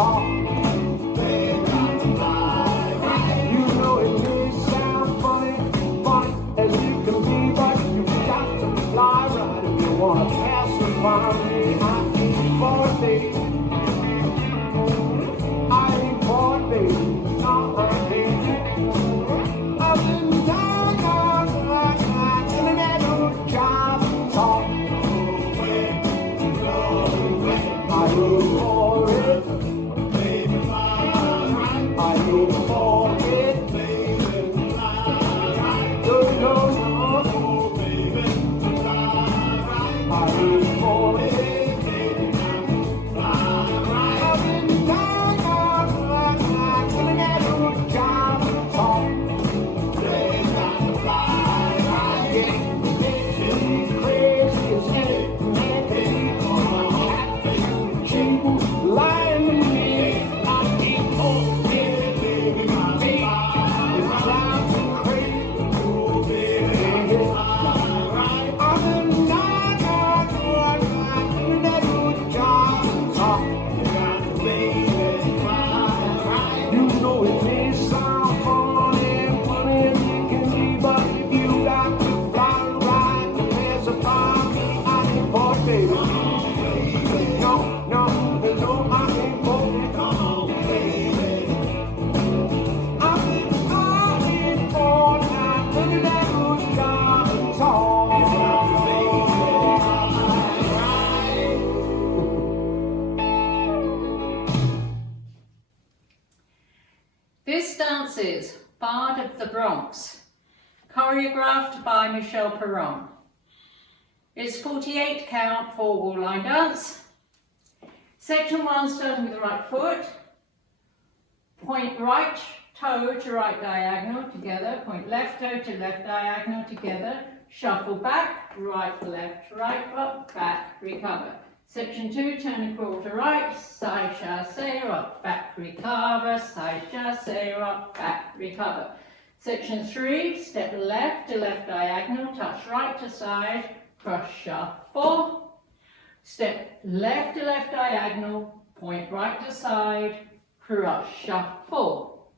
talk. You know it may sound funny, funny as you can be, but you got to fly right if you wanna pass by me. I ain't for it, baby. I ain't for it, baby. Baby. I've been down, in that old job talk. I look for it, baby. I look for it, baby. No, no, no, baby. I look for it, baby. I've been down, in that old job talk. This dance is Bard of the Bronx, choreographed by Michelle Perron. It's 48 count 4-wall line dance. Section 1 starting with the right foot. Point right toe to right diagonal together. Point left toe to left diagonal together. Shuffle back, right, left, right, up, back, recover. Section 2, turn a quarter right, side chassé, rock, back, recover, side chassé, rock, back, recover. Section 3, step left to left diagonal, touch right to side, cross shuffle. Step left to left diagonal, point right to side, cross shuffle.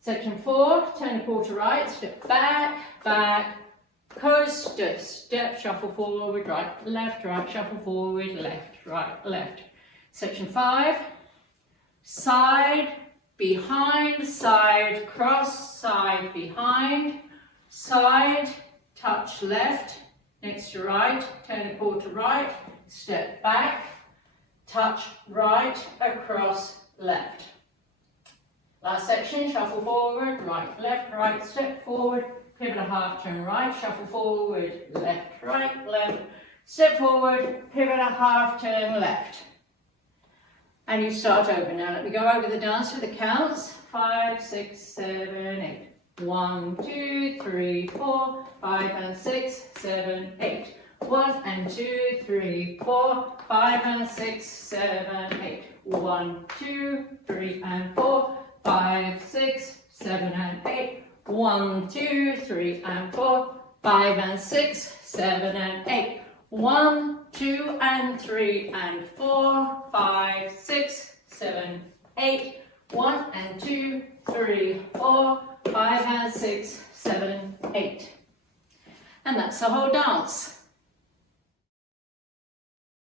Section 4, turn a quarter right, step back, back, coaster, step, shuffle forward, right, shuffle forward, left, right, left. Section 5, side, behind, side, cross, side, behind, side, touch left, next to right, turn a quarter right, step back, touch right, across, left. Last section, shuffle forward, right, step forward, pivot a half turn right, shuffle forward, left, step forward, pivot a half turn left. And you start over. Now let me go over the dance with the counts. 5, 6, 7, 8. 1, 2, 3, 4, 5 and 6, 7, 8. 1 and 2, 3, 4, 5 and 6, 7, 8. 1, 2, 3 and 4, 5, 6, 7 and 8. 1, 2, 3 and 4, 5 and 6, 7 and 8. 1, 2 and 3 and 4, 5, 6, 7, 8. 1 and 2, 3, 4, 5 and 6, 7, 8. And that's the whole dance.